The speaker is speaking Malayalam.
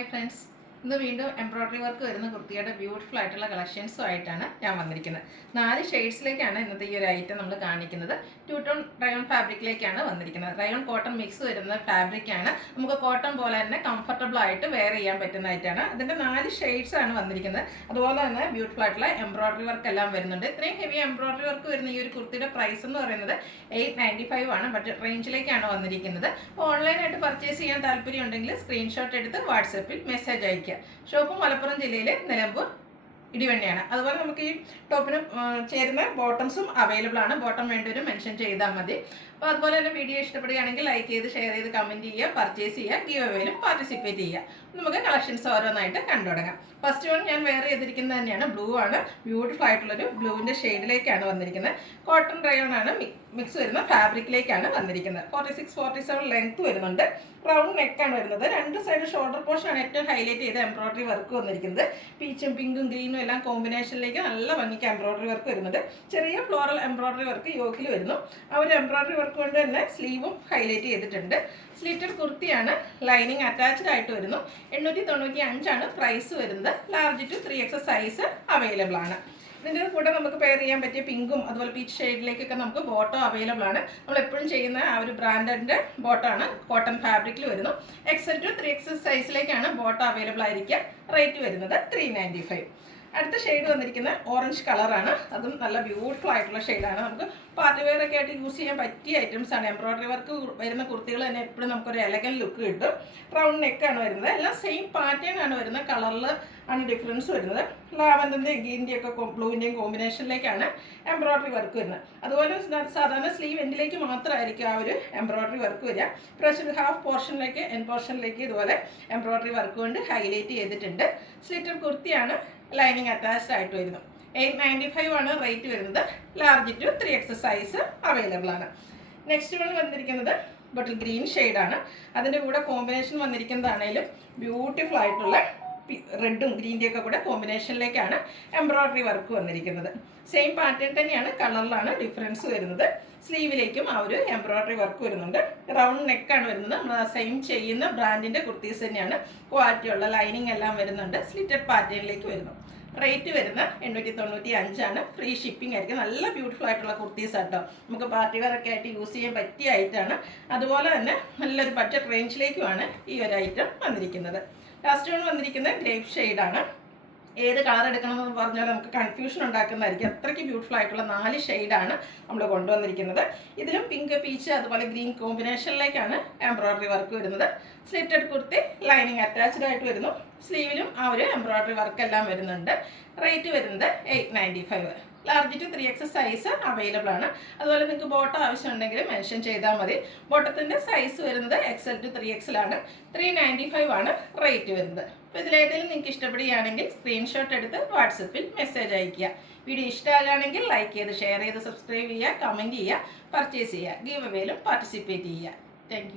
ഹായ് ഫ്രണ്ട്സ്, ഇന്ന് വീണ്ടും എംബ്രോയ്ഡറി വർക്ക് വരുന്ന കുർത്തിയുടെ ബ്യൂട്ടിഫുൾ ആയിട്ടുള്ള കളക്ഷൻസുമായിട്ടാണ് ഞാൻ വന്നിരിക്കുന്നത്. 4 ഷെയ്ഡ്സിലേക്കാണ് ഇന്നത്തെ ഈ ഒരു ഐറ്റം നമ്മൾ കാണിക്കുന്നത്. 2 ടോൺ റയോൺ ഫാബ്രിക്കിലേക്കാണ് വന്നിരിക്കുന്നത്. റയോൺ കോട്ടൺ മിക്സ് വരുന്ന ഫാബ്രിക്കാണ്. നമുക്ക് കോട്ടൺ പോലെ തന്നെ കംഫർട്ടബിൾ ആയിട്ട് വെയർ ചെയ്യാൻ പറ്റുന്നതായിട്ടാണ്. അതിൻ്റെ 4 ഷെയ്ഡ്സ് ആണ് വന്നിരിക്കുന്നത്. അതുപോലെ തന്നെ ബ്യൂട്ടിഫുൾ ആയിട്ടുള്ള എംബ്രോയ്ഡറി വർക്ക് എല്ലാം വരുന്നുണ്ട്. ഇത്രയും ഹെവി എംബ്രോയ്ഡറി വർക്ക് വരുന്ന ഈ ഒരു കുർത്തിയുടെ പ്രൈസ് എന്ന് പറയുന്നത് 895 ആണ്. ബഡ്ജറ്റ് റേഞ്ചിലേക്കാണ് വന്നിരിക്കുന്നത്. അപ്പോൾ ഓൺലൈനായിട്ട് പർച്ചേസ് ചെയ്യാൻ താല്പര്യം ഉണ്ടെങ്കിൽ സ്ക്രീൻഷോട്ട് എടുത്ത് വാട്സപ്പിൽ മെസ്സേജ് അയക്കുക. ഷോപ്പ് മലപ്പുറം ജില്ലയിലെ നിലമ്പൂർ ഇടിവണ്ണിയാണ്. അതുപോലെ നമുക്ക് ഈ ടോപ്പിന് ചേരുന്ന ബോട്ടംസും അവൈലബിൾ ആണ്. ബോട്ടം വേണ്ടവരും മെൻഷൻ ചെയ്താൽ മതി. അപ്പോൾ അതുപോലെ തന്നെ വീഡിയോ ഇഷ്ടപ്പെടുകയാണെങ്കിൽ ലൈക്ക് ചെയ്ത് ഷെയർ ചെയ്ത് കമൻറ്റ് ചെയ്യുക, പർച്ചേസ് ചെയ്യുക, ഗീവ് അവേയിലും പാർട്ടിസിപ്പേറ്റ് ചെയ്യുക. നമുക്ക് കളക്ഷൻസ് ഓരോന്നായിട്ട് കണ്ടു തുടങ്ങാം. ഫസ്റ്റ് വൺ ഞാൻ വെയർ ചെയ്തിരിക്കുന്നത് തന്നെയാണ്. ബ്ലൂ ആണ്. ബ്യൂട്ടിഫുൾ ആയിട്ടുള്ളൊരു ബ്ലൂവിൻ്റെ ഷെയ്ഡിലേക്കാണ് വന്നിരിക്കുന്നത്. കോട്ടൺ റയോൺ ആണ്. മിക്സ് വരുന്ന ഫാബ്രിക്കിലേക്കാണ് വന്നിരിക്കുന്നത്. 46-47 ലെങ്ത് വരുന്നുണ്ട്. റൗണ്ട് നെക്കാണ് വരുന്നത്. 2 സൈഡ് ഷോൾഡർ പോർഷനാണ് ഏറ്റവും ഹൈലൈറ്റ് ചെയ്ത എംബ്രോയ്ഡറി വർക്ക് വന്നിരിക്കുന്നത്. പീച്ചും പിങ്കും ഗ്രീനും എല്ലാം കോമ്പിനേഷനിലേക്ക് നല്ല ഭംഗിക്ക് എംബ്രോയ്ഡറി വർക്ക് വരുന്നുണ്ട്. ചെറിയ ഫ്ലോറൽ എംബ്രോയ്ഡറി വർക്ക് യോക്കിൽ വരുന്നു. ആ ഒരു എംബ്രോയ്ഡറി വർക്ക് കൊണ്ട് തന്നെ സ്ലീവും ഹൈലൈറ്റ് ചെയ്തിട്ടുണ്ട്. സ്ലിറ്റഡ് കുർത്തിയാണ്. ലൈനിങ് അറ്റാച്ച്ഡ് ആയിട്ട് വരുന്നു. 895 ആണ് പ്രൈസ് വരുന്നത്. Large to 3X size available ആണ്. ഇതിൻ്റെ കൂടെ നമുക്ക് പെയർ ചെയ്യാൻ പറ്റിയ പിങ്കും അതുപോലെ പീച്ച് ഷെയ്ഡിലേക്കൊക്കെ നമുക്ക് ബോട്ടോ അവൈലബിൾ ആണ്. നമ്മൾ എപ്പോഴും ചെയ്യുന്ന ആ ഒരു ബ്രാൻഡിൻ്റെ ബോട്ടാണ്. കോട്ടൺ ഫാബ്രിക്കിൽ വരുന്നു. XL to 3X സൈസിലേക്കാണ് ബോട്ടോ അവൈലബിൾ ആയിരിക്കുക. റേറ്റ് വരുന്നത് 395. അടുത്ത ഷെയ്ഡ് വന്നിരിക്കുന്ന ഓറഞ്ച് കളറാണ്. അതും നല്ല ബ്യൂട്ടിഫുൾ ആയിട്ടുള്ള ഷെയ്ഡാണ്. നമുക്ക് പാർട്ടി വെയർ ഒക്കെ ആയിട്ട് യൂസ് ചെയ്യാൻ പറ്റിയ ഐറ്റംസ് ആണ്. എംബ്രോയ്ഡറി വർക്ക് വരുന്ന കുർത്തികൾ തന്നെ എപ്പോഴും നമുക്കൊരു എലഗൻ ലുക്ക് കിട്ടും. റൗണ്ട് നെക്കാണ് വരുന്നത്. എല്ലാം സെയിം പാറ്റേൺ ആണ് വരുന്നത്. കളറിൽ ആണ് ഡിഫറൻസ് വരുന്നത്. ലാവൻഡറിൻ്റെയും ഗ്രീൻ്റെയും ഒക്കെ ബ്ലൂവിൻ്റെയും കോമ്പിനേഷനിലേക്കാണ് എംബ്രോയ്ഡറി വർക്ക് വരുന്നത്. അതുപോലെ സാധാരണ സ്ലീവ് എൻഡിലേക്ക് മാത്രമായിരിക്കും ആ ഒരു എംബ്രോയ്ഡറി വർക്ക് വരിക. പ്രഷർ ഹാഫ് പോർഷനിലേക്ക് എൻ പോർഷനിലേക്ക് ഇതുപോലെ എംബ്രോയ്ഡറി വർക്ക് കൊണ്ട് ഹൈലൈറ്റ് ചെയ്തിട്ടുണ്ട്. സ്ലിറ്റർ കുർത്തിയാണ്. ലൈനിങ് അറ്റാച്ച്ഡ് ആയിട്ട് വരുന്നു. 895 ആണ് റേറ്റ് വരുന്നത്. Large to 3X size available ആണ്. നെക്സ്റ്റ് വൺ വന്നിരിക്കുന്നത് ബോട്ടിൽ ഗ്രീൻ ഷെയ്ഡാണ്. അതിൻ്റെ കൂടെ കോമ്പിനേഷൻ വന്നിരിക്കുന്നതാണേലും ബ്യൂട്ടിഫുൾ ആയിട്ടുള്ള റെഡും ഗ്രീൻ്റെയും ഒക്കെ കൂടെ കോമ്പിനേഷനിലേക്കാണ് എംബ്രോയ്ഡറി വർക്ക് വന്നിരിക്കുന്നത്. സെയിം പാറ്റേൺ തന്നെയാണ്. കളറിലാണ് ഡിഫറൻസ് വരുന്നത്. സ്ലീവിലേക്കും ആ ഒരു എംബ്രോയ്ഡറി വർക്ക് വരുന്നുണ്ട്. റൗണ്ട് നെക്കാണ് വരുന്നത്. നമ്മൾ സെയിം ചെയ്യുന്ന ബ്രാൻഡിൻ്റെ കുർത്തീസ് തന്നെയാണ്. ക്വാളിറ്റിയുള്ള ലൈനിങ് എല്ലാം വരുന്നുണ്ട്. സ്ലിറ്റഡ് പാറ്റേണിലേക്ക് വരുന്നു. റേറ്റ് വരുന്ന 895 ആണ്. ഫ്രീ ഷിപ്പിംഗ് ആയിരിക്കും. നല്ല ബ്യൂട്ടിഫുൾ ആയിട്ടുള്ള കുർത്തീസ് ആട്ടോ. നമുക്ക് പാർട്ടി വെയർ ഒക്കെ ആയിട്ട് യൂസ് ചെയ്യാൻ പറ്റിയ ഐറ്റമാണ്. അതുപോലെ തന്നെ നല്ലൊരു ബഡ്ജറ്റ് റേഞ്ചിലേക്കുമാണ് ഈ ഒരു ഐറ്റം വന്നിരിക്കുന്നത്. ലാസ്റ്റ് വൺ വന്നിരിക്കുന്നത് ഗ്രേപ്പ് ഷെയ്ഡാണ്. ഏത് കളർ എടുക്കണമെന്ന് പറഞ്ഞാൽ നമുക്ക് കൺഫ്യൂഷൻ ഉണ്ടാക്കുന്നതായിരിക്കും. അത്രയ്ക്ക് ബ്യൂട്ടിഫുൾ ആയിട്ടുള്ള 4 ഷെയ്ഡാണ് നമ്മൾ കൊണ്ടുവന്നിരിക്കുന്നത്. ഇതിലും പിങ്ക്, പീച്ച് അതുപോലെ ഗ്രീൻ കോമ്പിനേഷനിലേക്കാണ് എംബ്രോയ്ഡറി വർക്ക് വരുന്നത്. സ്ലിറ്റഡ് കുർത്തി ലൈനിങ് അറ്റാച്ച്ഡ് ആയിട്ട് വരുന്നു. സ്ലീവിലും ആ ഒരു എംബ്രോയ്ഡറി വർക്ക് എല്ലാം വരുന്നുണ്ട്. റേറ്റ് വരുന്നത് 895. Large to 3X size available ആണ്. അതുപോലെ നിങ്ങൾക്ക് ബോട്ടം ആവശ്യമുണ്ടെങ്കിൽ മെൻഷൻ ചെയ്താൽ മതി. ബോട്ടത്തിൻ്റെ സൈസ് വരുന്നത് XL to 3X 395 ആണ് റേറ്റ് വരുന്നത്. അപ്പോൾ ഇതിലേതെങ്കിലും നിങ്ങൾക്ക് ഇഷ്ടപ്പെടുകയാണെങ്കിൽ സ്ക്രീൻഷോട്ട് എടുത്ത് വാട്സപ്പിൽ മെസ്സേജ് അയയ്ക്കുക. വീഡിയോ ഇഷ്ടമാകുകയാണെങ്കിൽ ലൈക്ക് ചെയ്ത് ഷെയർ ചെയ്ത് സബ്സ്ക്രൈബ് ചെയ്യുക, കമൻറ്റ് ചെയ്യുക, പർച്ചേസ് ചെയ്യുക, ഗീവ് അവേയിലും പാർട്ടിസിപ്പേറ്റ് ചെയ്യുക. താങ്ക്